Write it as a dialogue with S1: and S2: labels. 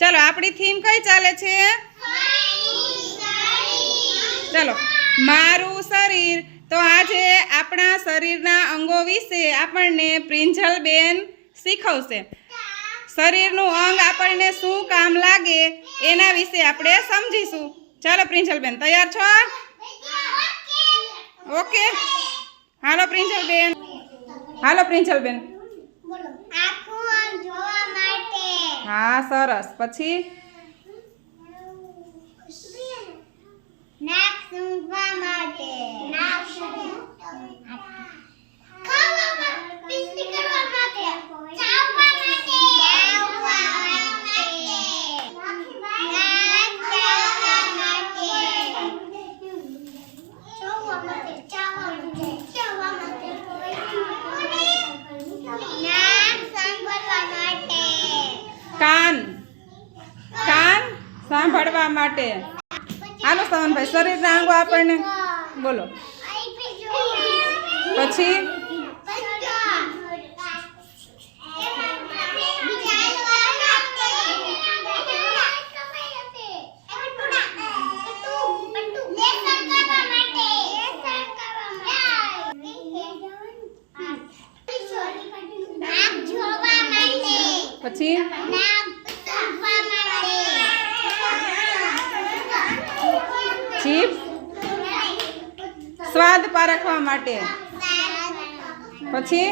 S1: ચાલો, આપણી થીમ કઈ ચાલે છે? ચાલો, મારું શરીર. તો આજે આપણા શરીરના અંગો વિશે આપણને પ્રિંજલબેન શીખવશે. શરીરનું અંગ આપણને શું કામ લાગે એના વિશે આપણે સમજીશું. ચાલો, પ્રિંજલબેન, તૈયાર છો? ઓકે. હાલો, પ્રિંજલબેન. હાલો
S2: માટે
S1: હા સરસ. પછી
S2: નાક સૂંઘવા માટે નાક ખાવા માટે પિસ્તી કરવા માટે ચાવવા માટે ચાવવા માટે નાક ચાવવા માટે ચાવવા માટે ચાવવા માટે ચાવવા માટે નાક સાંભળવા માટે
S1: કાન કાન સાંભળવા માટે. હાલો સવનભાઈ શરીરના અંગો આપણને. બોલો. પછી? પછી? ચિપ્સ સ્વાદ પારખવા માટે પછી